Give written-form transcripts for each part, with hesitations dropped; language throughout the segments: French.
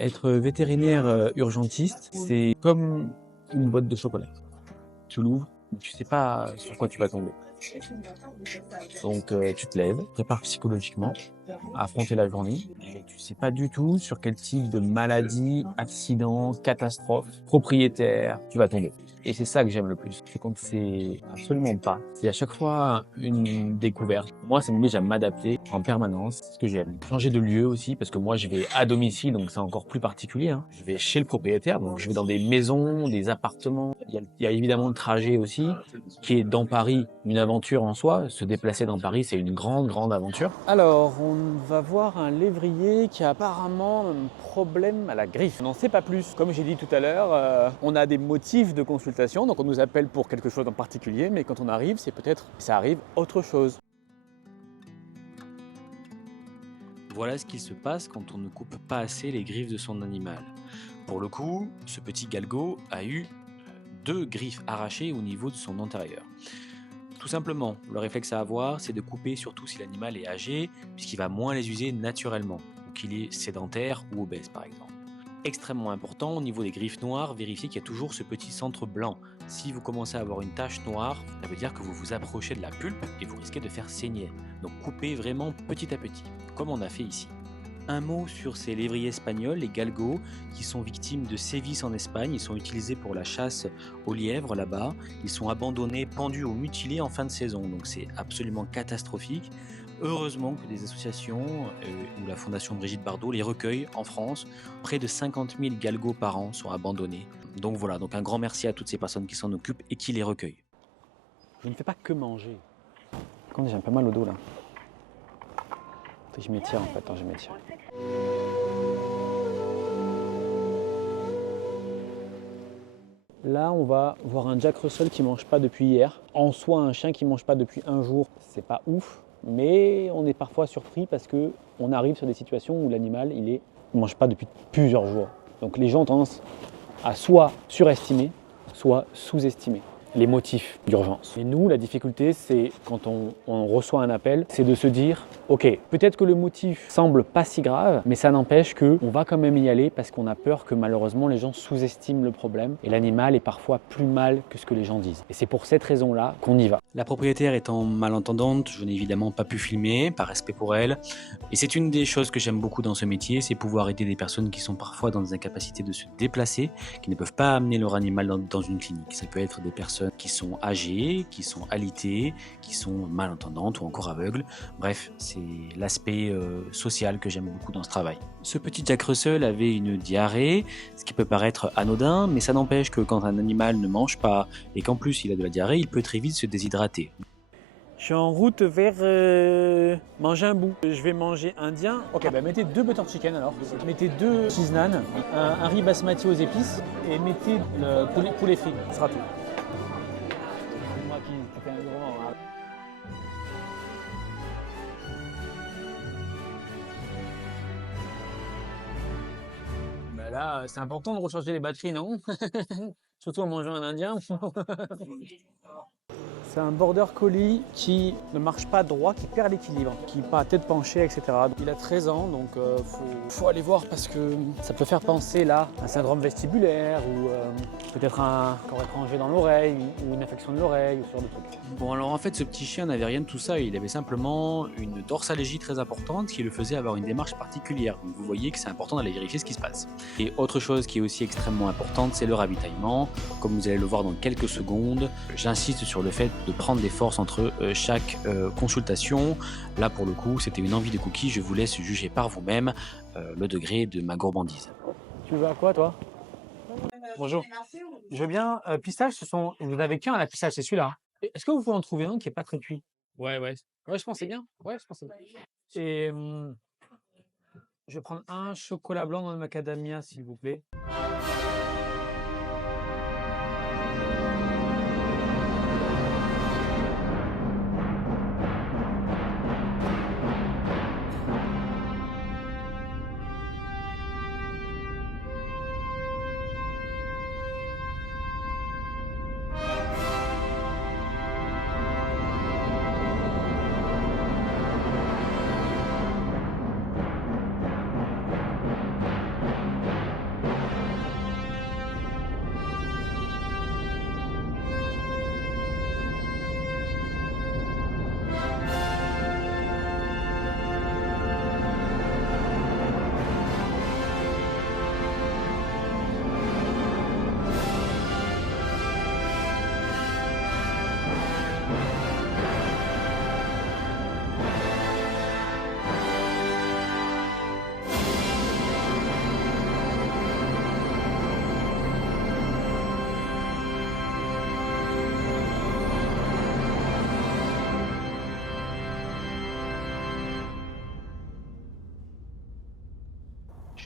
Être vétérinaire urgentiste, c'est comme une boîte de chocolat. Tu l'ouvres, tu sais pas sur quoi tu vas tomber. Donc tu te lèves, prépares psychologiquement à affronter la journée, mais tu sais pas du tout sur quel type de maladie, accident, catastrophe, propriétaire tu vas tomber. Et c'est ça que j'aime le plus. C'est quand c'est absolument pas. C'est à chaque fois une découverte. Moi, ça m'oblige à m'adapter en permanence. C'est ce que j'aime. Changer de lieu aussi, parce que moi, je vais à domicile, donc c'est encore plus particulier, hein. Je vais chez le propriétaire, donc je vais dans des maisons, des appartements. Il y a évidemment le trajet aussi, qui est dans Paris, une aventure en soi. Se déplacer dans Paris, c'est une grande, grande aventure. Alors, on va voir un lévrier qui a apparemment un problème à la griffe. On n'en sait pas plus. Comme j'ai dit tout à l'heure, on a des motifs de consultation, donc on nous appelle pour quelque chose en particulier, mais quand on arrive, c'est peut-être, ça arrive autre chose. Voilà ce qu'il se passe quand on ne coupe pas assez les griffes de son animal. Pour le coup, ce petit galgo a eu 2 griffes arrachées au niveau de son antérieur. Tout simplement, le réflexe à avoir, c'est de couper surtout si l'animal est âgé, puisqu'il va moins les user naturellement, ou qu'il est sédentaire ou obèse par exemple. Extrêmement important, au niveau des griffes noires, vérifiez qu'il y a toujours ce petit centre blanc. Si vous commencez à avoir une tache noire, ça veut dire que vous vous approchez de la pulpe et vous risquez de faire saigner. Donc coupez vraiment petit à petit, comme on a fait ici. Un mot sur ces lévriers espagnols, les galgos, qui sont victimes de sévices en Espagne. Ils sont utilisés pour la chasse aux lièvres là-bas. Ils sont abandonnés, pendus ou mutilés en fin de saison. Donc c'est absolument catastrophique. Heureusement que des associations ou la Fondation Brigitte Bardot les recueillent en France. Près de 50 000 galgos par an sont abandonnés. Donc voilà, donc un grand merci à toutes ces personnes qui s'en occupent et qui les recueillent. Je ne fais pas que manger. Quand j'ai un peu mal au dos là. Je m'étire en fait, je m'étire. Là, on va voir un Jack Russell qui mange pas depuis hier. En soi, un chien qui mange pas depuis un jour, c'est pas ouf, mais on est parfois surpris parce que on arrive sur des situations où l'animal, il mange pas depuis plusieurs jours. Donc les gens ont tendance à soit surestimer, soit sous-estimer les motifs d'urgence. Et nous, la difficulté, c'est quand on reçoit un appel, c'est de se dire, ok, peut-être que le motif semble pas si grave, mais ça n'empêche qu'on va quand même y aller parce qu'on a peur que malheureusement les gens sous-estiment le problème et l'animal est parfois plus mal que ce que les gens disent. Et c'est pour cette raison-là qu'on y va. La propriétaire étant malentendante, je n'ai évidemment pas pu filmer, par respect pour elle. Et c'est une des choses que j'aime beaucoup dans ce métier, c'est pouvoir aider des personnes qui sont parfois dans des incapacités de se déplacer, qui ne peuvent pas amener leur animal dans une clinique. Ça peut être des personnes qui sont âgées, qui sont alitées, qui sont malentendantes ou encore aveugles. Bref, c'est l'aspect social que j'aime beaucoup dans ce travail. Ce petit Jack Russell avait une diarrhée, ce qui peut paraître anodin, mais ça n'empêche que quand un animal ne mange pas et qu'en plus il a de la diarrhée, il peut très vite se déshydrater. Je suis en route vers manger un bout. Je vais manger indien. Ok, bah mettez 2 butter chicken alors. Mettez 2 cheese naan, un riz basmati aux épices et mettez le poulet frit. Ce sera tout. Moi qui fais un gros moment, hein. Bah là, c'est important de recharger les batteries, non? Surtout en mangeant un indien. C'est un border collie qui ne marche pas droit, qui perd l'équilibre, qui part à tête penchée, etc. Il a 13 ans, donc faut aller voir parce que ça peut faire penser là à un syndrome vestibulaire ou peut-être un corps étranger dans l'oreille ou une infection de l'oreille ou ce genre de truc. Bon, alors en fait, ce petit chien n'avait rien de tout ça. Il avait simplement une dorsalégie très importante qui le faisait avoir une démarche particulière. Donc vous voyez que c'est important d'aller vérifier ce qui se passe. Et autre chose qui est aussi extrêmement importante, c'est le ravitaillement. Comme vous allez le voir dans quelques secondes, j'insiste sur le fait de prendre des forces entre chaque consultation. Là, pour le coup, c'était une envie de cookies. Je vous laisse juger par vous-même le degré de ma gourmandise. Tu veux à quoi, toi? Bonjour. Je veux bien pistache. Vous n'avez qu'un à la pistache, c'est celui-là. Est-ce que vous pouvez en trouver un qui est pas très cuit? Ouais, ouais. Ouais, je pense que c'est bien. Ouais, je pense que c'est bien. Et je vais prendre un chocolat blanc dans le macadamia, s'il vous plaît.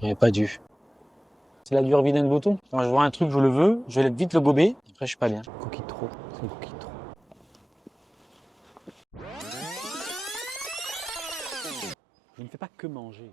J'aurais pas dû. C'est la dure vilaine bouton. Quand je vois un truc, je le veux, je vais vite le gober. Après, je suis pas bien. Cookie de trop. C'est une cookie de trop. Je ne fais pas que manger.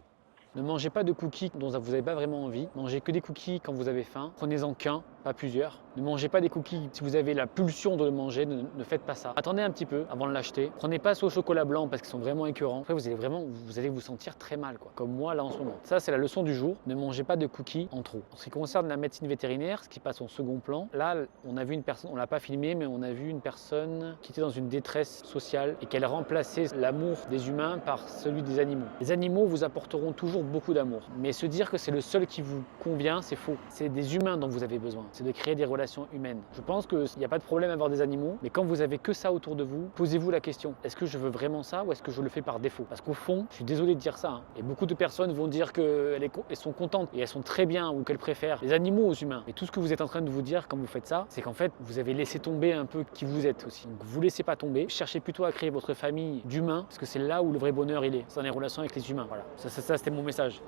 Ne mangez pas de cookies dont vous n'avez pas vraiment envie. Mangez que des cookies quand vous avez faim. Prenez-en qu'un, pas plusieurs. Ne mangez pas des cookies si vous avez la pulsion de le manger. Ne faites pas ça. Attendez un petit peu avant de l'acheter. Prenez pas ceux au chocolat blanc parce qu'ils sont vraiment écœurants. Après, vous allez vous sentir très mal, quoi. Comme moi là en ce moment. Ça, c'est la leçon du jour. Ne mangez pas de cookies en trop. En ce qui concerne la médecine vétérinaire, ce qui passe en second plan, là, on a vu une personne, on l'a pas filmé, mais on a vu une personne qui était dans une détresse sociale et qu'elle remplaçait l'amour des humains par celui des animaux. Les animaux vous apporteront toujours beaucoup d'amour. Mais se dire que c'est le seul qui vous convient, c'est faux. C'est des humains dont vous avez besoin. C'est de créer des relations humaines. Je pense qu'il n'y a pas de problème à avoir des animaux, mais quand vous avez que ça autour de vous, posez-vous la question, est-ce que je veux vraiment ça ou est-ce que je le fais par défaut? Parce qu'au fond, je suis désolé de dire ça, et beaucoup de personnes vont dire qu'elles sont contentes et elles sont très bien ou qu'elles préfèrent les animaux aux humains. Mais tout ce que vous êtes en train de vous dire quand vous faites ça, c'est qu'en fait, vous avez laissé tomber un peu qui vous êtes aussi. Donc vous laissez pas tomber, cherchez plutôt à créer votre famille d'humains, parce que c'est là où le vrai bonheur il est, c'est dans les relations avec les humains. Voilà, ça c'était mon message.